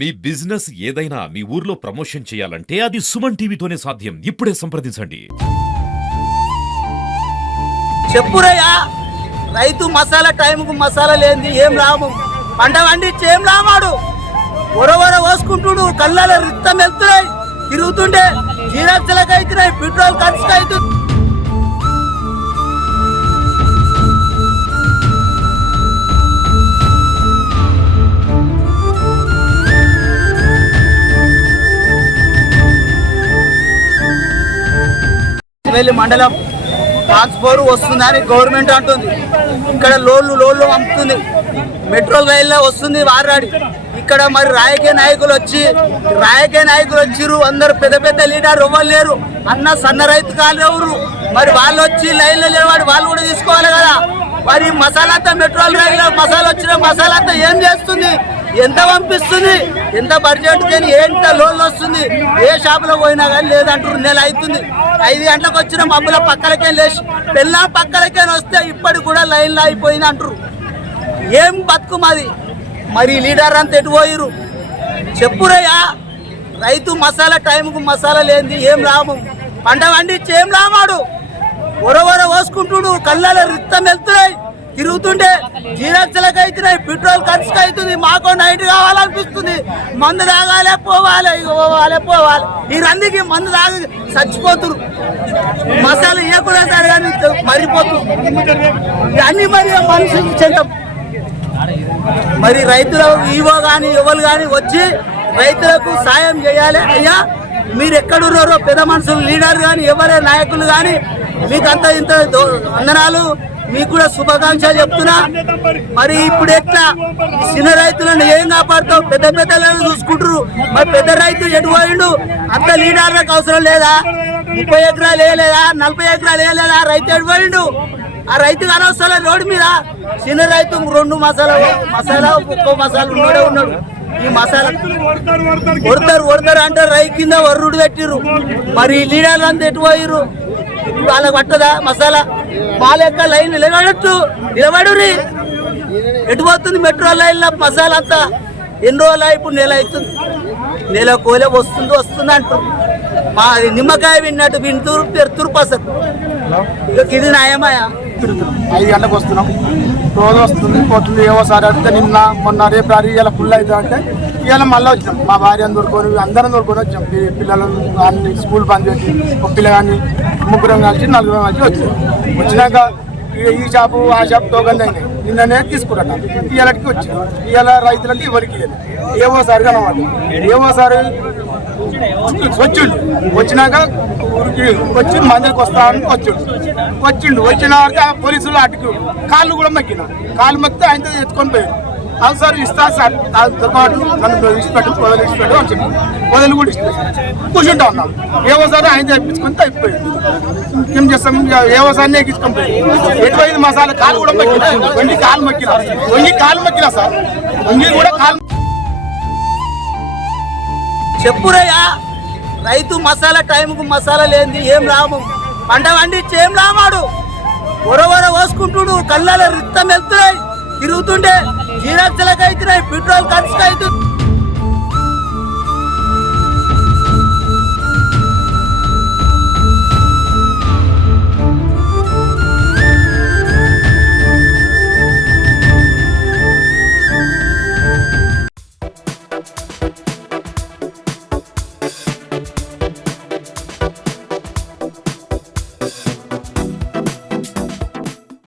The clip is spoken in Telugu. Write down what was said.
మీ బిజినెస్ ఏదైనా మీ ఊర్లో ప్రమోషన్ చేయాలంటే అది సుమన్ టీవీతోనే సాధ్యం. ఇప్పుడే సంప్రదించండి. చెప్పురయ్యా, రైతు మసాలా టైంకు మసాలా లేని ఏం లాభం? పంట పండించి ఏం లాభాడు? ఒరవర పోసుకుంటుడు, కళ్ళ రిక్తం వెళ్తున్నాయి, తిరుగుతుండే జీరాక్సలకు అవుతున్నాయి, పెట్రోల్ ఖర్చుకు అవుతుంది. మండలం ట్రాన్స్పోర్ట్ వస్తుందని గవర్నమెంట్ అంటుంది. ఇక్కడ లోళ్ళు అమ్ముతుంది. మెట్రోల్ రైల్లో వస్తుంది వారాడి. ఇక్కడ మరి రాజకీయ నాయకులు వచ్చిర్రు. అందరు పెద్ద లీడర్ ఎవ్వరు లేరు. అన్న సన్న రైతు కాలు ఎవరు మరి వాళ్ళు వచ్చి లైన్లో లేవాడు, వాళ్ళు కూడా తీసుకోవాలి కదా. మరి మసాలా అంతా మెట్రోల్ రైల్లో మసాలా వచ్చిన మసాలా అంతా ఏం చేస్తుంది? ఎంత పంపిస్తుంది? ఎంత బడ్జెట్ కానీ ఎంత లోన్లు వస్తుంది? ఏ షాపులో పోయినా కానీ లేదంటారు. నెల అవుతుంది. 5 గంటలకు వచ్చిన మబ్బుల పక్కలకే లేచి పెళ్ళ పక్కలకే వస్తే ఇప్పటికి కూడా లైన్లో అయిపోయింది అంటారు. ఏం బతుకు మాది? మరి లీడర్ అంతా ఎటు పోయిరు? చెప్పురయ్యా, రైతు మసాలా టైంకు మసాలా లేని ఏం లాభం? పంట పండించి ఏం లాభాడు? ఒరవర పోసుకుంటుడు, కళ్ళ రిక్తం వెళ్తున్నాయి, తిరుగుతుంటే జీరాక్సలకు అవుతున్నాయి, పెట్రోల్ ఖర్చుకు అవుతుంది. మాకు నైట్ కావాలనిపిస్తుంది. మందు తాగాలే, పోవాలి. ఈ రందికి మందు తాగి చచ్చిపోతురు. మసాలా ఇవ్వకుండా సరే కానీ మరిపోతుంది. అన్ని మరి మనుషులు చెందాం. మరి రైతుల ఈవో కానీ ఎవరు కానీ వచ్చి రైతులకు సాయం చేయాలి. అయ్యా, మీరు ఎక్కడున్నారో పెద్ద మనుషులు, లీడర్ కానీ ఎవరే నాయకులు కానీ మీకు అంత ఇంత వందనాలు, మీకు కూడా శుభాకాంక్షలు చెప్తున్నా. మరి ఇప్పుడు ఎట్లా చిన్న రైతులను ఏం కాపాడుతావు? పెద్దలను చూసుకుంటారు. మరి పెద్ద రైతు ఎటు పోయిండు? అంత లీడర్లకు అవసరం లేదా? 30 ఎకరాలు వేయలేదా? 40 ఎకరాలు వేయలేదా? రైతు ఎటు పోయిండు? ఆ రైతుకు అనవసరం రోడ్డు మీద. చిన్న రైతు 2 మసాలా ఒక్కో మసాలా ఉన్నాడు. ఈ మసాలా కొడతారు అంటే రైతు కింద వర్రుడు పెట్టిర్రు. మరి లీడర్లు అంతా ఎటు పోయిర్రు? వాళ్ళకి పట్టదా మసాలా? మా లెక్క లైన్ నిలబడురి. ఎటు పోతుంది మెట్రో లైన్లో మసాలా అంతా? ఎన్ని రోజులు? ఇప్పుడు నెల అవుతుంది. నెల కోలే వస్తుంది అంటారు. మా నిమ్మకాయ విన్నట్టు వింటూరు పసరు. ఇక ఇది న్యాయమాయా? 5 గంటలకు వస్తున్నాం, రోజు వస్తుంది పోతుంది. ఏవోసారి అడిగితే నిన్న మొన్న రేపు ఇలా ఫుల్ అవుతుంది అంటే ఇవాళ మళ్ళీ వచ్చినాం. మా భార్య అందరం దొరుకుని వచ్చాం. పిల్లలు అన్ని స్కూల్ బంద్ చేసి ఒక పిల్లగాన్ని 3 కలిసి 4 కలిసి వచ్చాం. వచ్చినాక ఈ షాపు ఆ షాపు టోకన్ అయినాయి. నిన్ననే తీసుకున్నాం. ఇవాళకి వచ్చినాం. ఇవాళ రైతులకి ఎవరికి ఏవోసారి కనమాట. ఏవోసారి వచ్చినాక ఊరికి వచ్చి మందిరికి వస్తామని వచ్చిండు. వచ్చినాక పోలీసులు అటుకు కాళ్ళు కూడా కాళ్ళు మొక్కితే ఆయనతో ఎత్తుకొని పోయాడు. అది సార్ ఇస్తా సార్ నాతో పాటు నన్ను ఇచ్చిపెట్టు అని చెప్పి వదిలి కూడా కూర్చుంటా ఉన్నాం. ఏవోసారి ఆయన తెప్పించుకొని అయిపోయింది. ఏం చేస్తాం? ఏవోసారి ఎక్కించుకొని పోయి ఎటువైంది మసాలా కాలు కూడా మొక్కినా, వంగి కాలు మొక్కినా సార్, వంగి కూడా కాలు. చెప్పురయ్యా, రైతు మసాలా టైంకు మసాలా లేని ఏం లాభం? పంట పండించి ఏం లాభాడు? ఒరవర పోసుకుంటుడు, కళ్ళ రిక్తం వెళ్తున్నాయి, తిరుగుతుంటే జీరాక్సలకు అవుతున్నాయి, పెట్రోల్ ఖర్చుకు అవుతుంది.